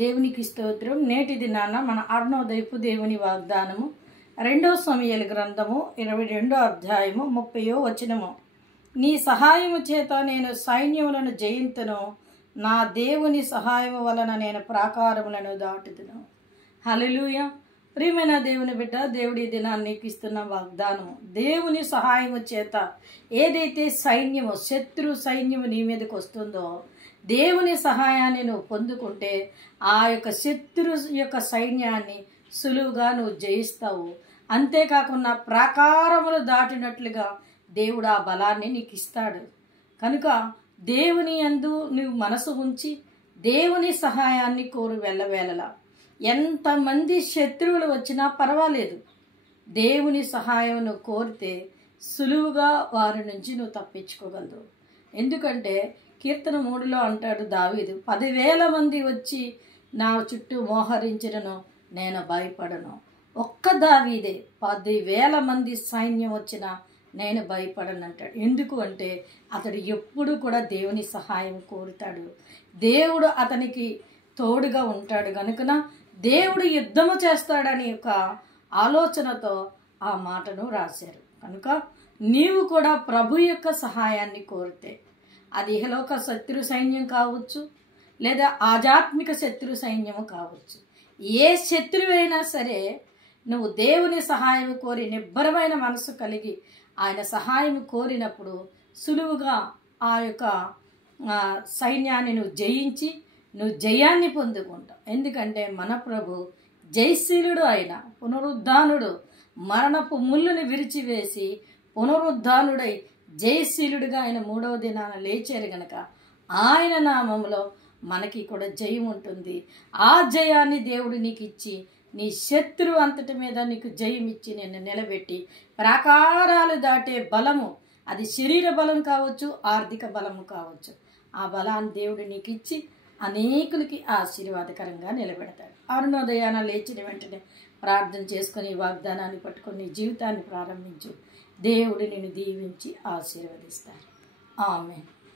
దేవునికి స్తోత్రం. నేటి దినాన మన అరుణోదయపు దేవుని వాగ్దానము 2 సమూయేలు గ్రంథము 22వ అధ్యాయము 30వ వచనము. నీ సహాయము చేత నేను సైన్యములను జయింతును, నా దేవుని సహాయము వలన నేను ప్రాకారములను దాటుదును. హల్లెలూయా. ప్రియమైన దేవుని బిడ్డ, దేవుడి దినాన్ని నీకు ఇస్తున్న వాగ్దానము, దేవుని సహాయము చేత ఏదైతే సైన్యము, శత్రు సైన్యము నీ మీదకి వస్తుందో, దేవుని సహాయాన్ని నువ్వు పొందుకుంటే ఆ యొక్క శత్రు యొక్క సైన్యాన్ని సులువుగా నువ్వు జయిస్తావు. అంతేకాకుండా ప్రాకారములు దాటినట్లుగా దేవుడు ఆ బలాన్ని నీకు ఇస్తాడు. కనుక దేవుని యందు నువ్వు మనసు ఉంచి దేవుని సహాయాన్ని కోరు వెళ్ళవేళలా ఎంతమంది శత్రువులు వచ్చినా పర్వాలేదు, దేవుని సహాయం నువ్వు కోరితే సులువుగా వారి నుంచి నువ్వు తప్పించుకోగలవు. ఎందుకంటే కీర్తన 3లో అంటాడు దావీదు, 10,000 మంది వచ్చి నా చుట్టూ మోహరించినను నేను భయపడను. ఒక్క దావీదే 10,000 మంది సైన్యం వచ్చినా నేను భయపడను అంటాడు. ఎందుకు అంటే అతడు ఎప్పుడు కూడా దేవుని సహాయం కోరుతాడు. దేవుడు అతనికి తోడుగా ఉంటాడు కనుకన దేవుడు యుద్ధము చేస్తాడని ఒక ఆలోచనతో ఆ మాటను రాశారు. కనుక నీవు కూడా ప్రభు యొక్క సహాయాన్ని కోరితే, అది ఇహలోక శత్రు సైన్యం కావచ్చు, లేదా ఆధ్యాత్మిక శత్రు సైన్యము కావచ్చు, ఏ శత్రువైనా సరే నువ్వు దేవుని సహాయం కోరి నిబ్బరమైన మనసు కలిగి ఆయన సహాయం కోరినప్పుడు సులువుగా ఆ యొక్క సైన్యాన్ని నువ్వు జయించి నువ్వు జయాన్ని పొందుకుంటావు. ఎందుకంటే మన ప్రభు జయశీలుడు, ఆయన పునరుద్ధానుడు, మరణపు ముళ్ళుని విరిచివేసి పునరుద్ధానుడై జయశీలుడిగా ఆయన 3వ దినాన లేచారు గనక ఆయన నామంలో మనకి కూడా జయం ఉంటుంది. ఆ జయాన్ని దేవుడు నీకు ఇచ్చి నీ శత్రువు అంతటి మీద నీకు జయం ఇచ్చి నిన్ను నిలబెట్టి ప్రాకారాలు దాటే బలము, అది శరీర బలం కావచ్చు, ఆర్థిక బలము కావచ్చు, ఆ బలాన్ని దేవుడు నీకు ఇచ్చి అనేకులకి ఆశీర్వాదకరంగా నిలబెడతాడు. అరుణోదయాన లేచిన వెంటనే ప్రార్థన చేసుకుని వాగ్దానాన్ని పట్టుకొని నీ జీవితాన్ని ప్రారంభించు. దేవుడు నిన్ను దీవించి ఆశీర్వదిస్తాడు. ఆమేన్.